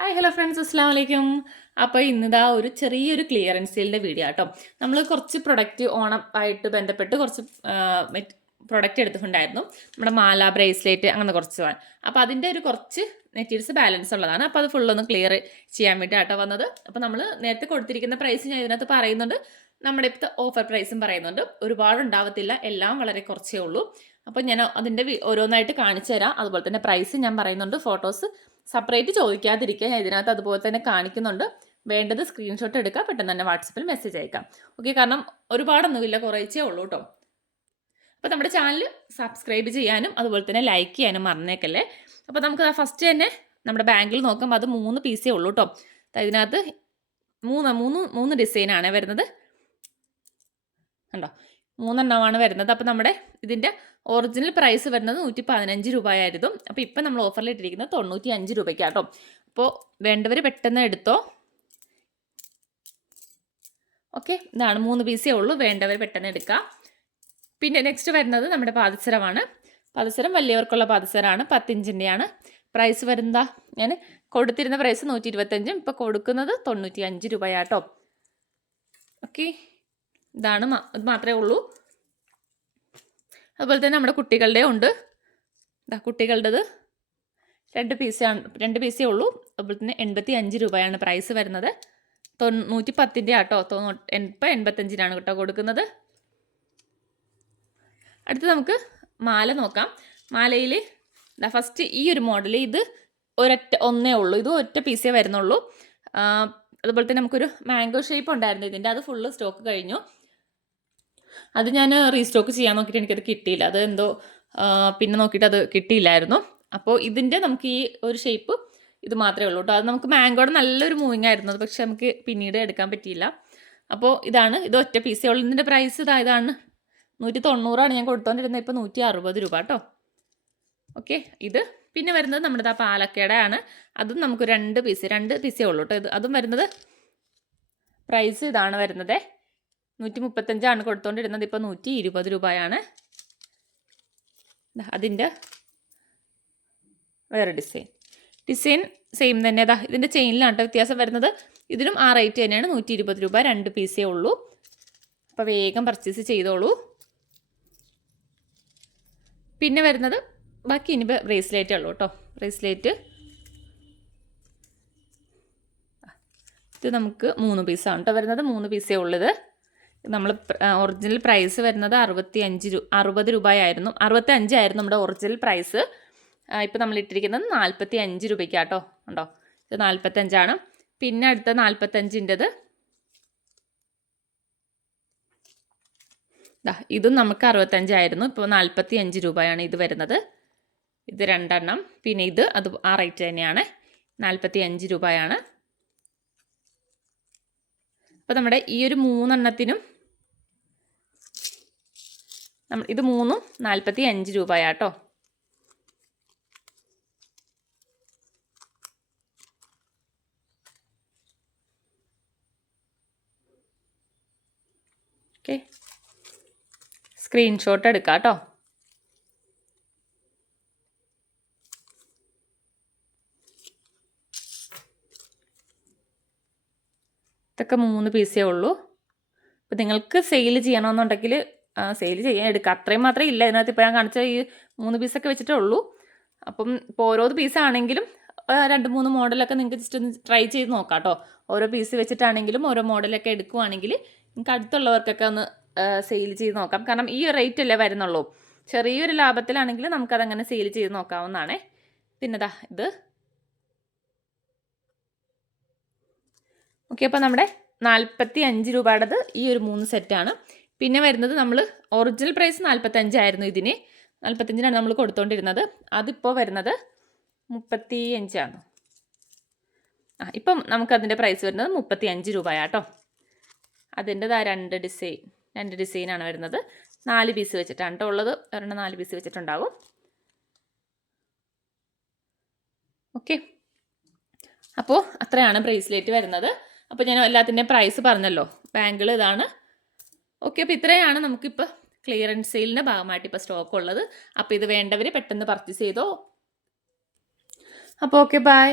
Hi hello friends, അസ്സാം വലൈക്കും. അപ്പോൾ ഇന്നിതാ ഒരു ചെറിയൊരു ക്ലിയറൻസ് സെയിലിൻ്റെ വീഡിയോ കേട്ടോ. നമ്മൾ കുറച്ച് പ്രൊഡക്റ്റ് ഓണം ആയിട്ട് ബന്ധപ്പെട്ട് കുറച്ച് പ്രൊഡക്റ്റ് എടുത്തിട്ടുണ്ടായിരുന്നു. നമ്മുടെ മാല, ബ്രേസ്ലെറ്റ്, അങ്ങനെ കുറച്ച് സാധനം. അപ്പോൾ അതിൻ്റെ ഒരു കുറച്ച് മെറ്റീരിയൽസ് ബാലൻസ് ഉള്ളതാണ്. അപ്പോൾ അത് ഫുള്ളൊന്ന് ക്ലിയർ ചെയ്യാൻ വേണ്ടി കേട്ടോ വന്നത്. അപ്പോൾ നമ്മൾ നേരത്തെ കൊടുത്തിരിക്കുന്ന പ്രൈസ് ഞാൻ ഇതിനകത്ത് പറയുന്നുണ്ട്. നമ്മുടെ ഇപ്പോഴത്തെ ഓഫർ പ്രൈസും പറയുന്നുണ്ട്. ഒരുപാട് ഉണ്ടാവത്തില്ല, എല്ലാം വളരെ കുറച്ചേ ഉള്ളൂ. അപ്പോൾ ഞാൻ അതിൻ്റെ ഓരോന്നായിട്ട് കാണിച്ചു തരാം. അതുപോലെ തന്നെ പ്രൈസ് ഞാൻ പറയുന്നുണ്ട്. ഫോട്ടോസ് സെപ്പറേറ്റ് ചോദിക്കാതിരിക്കുക, ഇതിനകത്ത് അതുപോലെ തന്നെ കാണിക്കുന്നുണ്ട്. വേണ്ടത് സ്ക്രീൻഷോട്ട് എടുക്കുക, പെട്ടെന്ന് തന്നെ വാട്സപ്പിൽ മെസ്സേജ് അയക്കാം. ഓക്കെ, കാരണം ഒരുപാടൊന്നുമില്ല, കുറച്ചേ ഉള്ളൂ കേട്ടോ. അപ്പോൾ നമ്മുടെ ചാനൽ സബ്സ്ക്രൈബ് ചെയ്യാനും അതുപോലെ തന്നെ ലൈക്ക് ചെയ്യാനും മറന്നേക്കല്ലേ. അപ്പോൾ നമുക്ക് ഫസ്റ്റ് തന്നെ നമ്മുടെ ബാങ്കിൽ നോക്കാം. അത് 3 പീസേ ഉള്ളൂ കേട്ടോ. ഇതിനകത്ത് മൂന്ന് ഡിസൈനാണ് വരുന്നത്. കണ്ടോ, 3 എണ്ണമാണ് വരുന്നത്. അപ്പോൾ നമ്മുടെ ഇതിൻ്റെ ഒറിജിനൽ പ്രൈസ് വരുന്നത് 115 രൂപയായിരുന്നു. അപ്പോൾ ഇപ്പം നമ്മൾ ഓഫറിൽ ഇട്ടിരിക്കുന്നത് 95 രൂപയ്ക്കാട്ടോ. അപ്പോൾ വേണ്ടവർ പെട്ടെന്ന് എടുത്തോ. ഓക്കെ, ഇതാണ് 3 പീസേ ഉള്ളൂ, വേണ്ടവർ പെട്ടെന്ന് എടുക്കുക. പിന്നെ നെക്സ്റ്റ് വരുന്നത് നമ്മുടെ പാദസരമാണ്. പാദസരം വലിയവർക്കുള്ള പാദസരമാണ്, 10 ഇഞ്ചിൻ്റെയാണ്. പ്രൈസ് വരുന്നതാ, ഞാൻ കൊടുത്തിരുന്ന പ്രൈസ് 125, ഇപ്പോൾ കൊടുക്കുന്നത് 95 രൂപയാട്ടോ. ഓക്കെ, ഇതാണ് ഇത് മാത്രമേ ഉള്ളൂ. അതുപോലെ തന്നെ നമ്മുടെ കുട്ടികളുടെ ഉണ്ട്. കുട്ടികളുടേത് 2 പീസേ ഉള്ളൂ. അതുപോലെ തന്നെ 85 രൂപയാണ് പ്രൈസ് വരുന്നത്. 110 ആട്ടോ. ഇപ്പോൾ 85 കേട്ടോ കൊടുക്കുന്നത്. അടുത്ത് നമുക്ക് മാല നോക്കാം. മാലയിൽ ഫസ്റ്റ് ഈ ഒരു മോഡൽ, ഇത് ഒന്നേ ഉള്ളൂ, ഇത് ഒറ്റ പീസേ വരുന്നുള്ളൂ. അതുപോലെ തന്നെ നമുക്കൊരു മാംഗോ ഷേപ്പ് ഉണ്ടായിരുന്നു ഇതിൻ്റെ, അത് ഫുള്ള് സ്റ്റോക്ക് കഴിഞ്ഞു. അത് ഞാൻ റീസ്റ്റോക്ക് ചെയ്യാൻ നോക്കിയിട്ട് എനിക്കത് കിട്ടിയില്ല. അത് എന്തോ പിന്നെ നോക്കിയിട്ട് അത് കിട്ടിയില്ലായിരുന്നു. അപ്പോൾ ഇതിൻ്റെ നമുക്ക് ഈ ഒരു ഷേപ്പ് ഇത് മാത്രമേ ഉള്ളൂ കേട്ടോ. അത് നമുക്ക് മാംഗോയുടെ നല്ലൊരു മൂവിങ് ആയിരുന്നു, അത് പക്ഷെ നമുക്ക് പിന്നീട് എടുക്കാൻ പറ്റിയില്ല. അപ്പോൾ ഇത് ഒറ്റ പീസേ ഉള്ളൂ. ഇതിൻ്റെ പ്രൈസ് ഇതാണ് 190 ഞാൻ കൊടുത്തോണ്ടിരുന്നത്, ഇപ്പോൾ 160 രൂപ കേട്ടോ. ഓക്കെ, ഇത് പിന്നെ വരുന്നത് നമ്മുടെ പാലക്കയുടെ ആണ്. അതും നമുക്ക് 2 പീസേ ഉള്ളൂ കേട്ടോ. അതും വരുന്നത് പ്രൈസ് ഇതാണ് വരുന്നത്, 135 കൊടുത്തോണ്ടിരുന്നത്, ഇപ്പോൾ 120 രൂപയാണ്. അതിൻ്റെ വേറെ ഡിസൈൻ സെയിം തന്നെ. ഇതിൻ്റെ ചെയിനിലാണ് വ്യത്യാസം വരുന്നത്. ഇതിനും ആ റേറ്റ് തന്നെയാണ്, 120 രൂപ, 2 പീസേ ഉള്ളൂ. അപ്പോൾ വേഗം പർച്ചേസ് ചെയ്തോളൂ. പിന്നെ വരുന്നത് ബാക്കി ഇനി ബ്രേസ്ലെറ്റേ ഉള്ളൂ കേട്ടോ. ബ്രേസ്ലെറ്റ് ഇത് നമുക്ക് 3 പീസാണ് കേട്ടോ വരുന്നത്, 3 പീസേ ഉള്ളത്. നമ്മൾ ഒറിജിനൽ പ്രൈസ് വരുന്നത് 60 രൂപയായിരുന്നു, 65 ആയിരുന്നു നമ്മുടെ ഒറിജിനൽ പ്രൈസ്. ഇപ്പോൾ നമ്മൾ ഇട്ടിരിക്കുന്നത് 45 രൂപയ്ക്കാട്ടോ. ഉണ്ടോ, ഇത് 45. പിന്നെ അടുത്ത 45-ൻ്റെത് ഇതും നമുക്ക് 65 ആയിരുന്നു, ഇപ്പോൾ 45 രൂപയാണ് ഇത് വരുന്നത്. ഇത് 2 എണ്ണം. പിന്നെ അത് ആ റേറ്റ് തന്നെയാണ്, 45 രൂപയാണ്. അപ്പോൾ നമ്മുടെ ഈ ഒരു 3 എണ്ണത്തിനും ഇത് 3ഉം 45 രൂപയാട്ടോ. ഓക്കെ, സ്ക്രീൻഷോട്ട് എടുക്കാം കേട്ടോ. ഇതൊക്കെ 3 പീസേ ഉള്ളൂ. അപ്പോൾ നിങ്ങൾക്ക് സെയിൽ ചെയ്യണമെന്നുണ്ടെങ്കിൽ സെയിൽ ചെയ്യാൻ എടുക്കുക, അത്രയും മാത്രമേ ഇല്ല ഇതിനകത്ത്. ഇപ്പോൾ ഞാൻ കാണിച്ച ഈ 3 പീസൊക്കെ വെച്ചിട്ടേ ഉള്ളൂ. അപ്പം ഇപ്പോൾ ഓരോ പീസാണെങ്കിലും 2-3 മോഡലൊക്കെ നിങ്ങൾക്ക് ജസ്റ്റ് ഒന്ന് ട്രൈ ചെയ്ത് നോക്കാം കേട്ടോ. ഓരോ പീസ് വെച്ചിട്ടാണെങ്കിലും ഓരോ മോഡലൊക്കെ എടുക്കുവാണെങ്കിൽ നിങ്ങൾക്ക് അടുത്തുള്ളവർക്കൊക്കെ ഒന്ന് സെയിൽ ചെയ്ത് നോക്കാം. കാരണം ഈ റേറ്റ് അല്ലേ വരുന്നുള്ളൂ. ചെറിയൊരു ലാഭത്തിലാണെങ്കിൽ നമുക്കതങ്ങനെ സെയിൽ ചെയ്ത് നോക്കാവുന്നതാണേ. പിന്നെ ഇത് ഓക്കെ. അപ്പോൾ നമ്മുടെ 45 രൂപയുടേത് ഈ ഒരു 3 സെറ്റാണ്. പിന്നെ വരുന്നത് നമ്മൾ ഒറിജിനൽ പ്രൈസ് 45 ആയിരുന്നു ഇതിന്, 45-നാണ് നമ്മൾ കൊടുത്തോണ്ടിരുന്നത്. അതിപ്പോൾ വരുന്നത് 35 ആണ്. ഇപ്പം നമുക്കതിൻ്റെ പ്രൈസ് വരുന്നത് 35 രൂപയാട്ടോ. അതിൻ്റെതാ 2 ഡിസൈനാണ് വരുന്നത്. 4 പീസ് വെച്ചിട്ടാണ് കേട്ടോ ഉള്ളത്. 4 പീസ് വെച്ചിട്ടുണ്ടാകും. ഓക്കെ, അപ്പോൾ അത്രയാണ് ബ്രേസ്ലെറ്റ് വരുന്നത്. അപ്പോൾ ഞാൻ എല്ലാത്തിൻ്റെയും പ്രൈസ് പറഞ്ഞല്ലോ. ബാങ്കിൾ ഇതാണ്. ഓക്കെ, അപ്പോൾ ഇത്രയാണ് നമുക്കിപ്പോൾ ക്ലിയറൻസ് സെയിലിൻ്റെ ഭാഗമായിട്ട് ഇപ്പോൾ സ്റ്റോക്ക് ഉള്ളത്. അപ്പോൾ ഇത് വേണ്ടവർ പെട്ടെന്ന് പർച്ചേസ് ചെയ്തോ. അപ്പോൾ ഓക്കെ, ബൈ.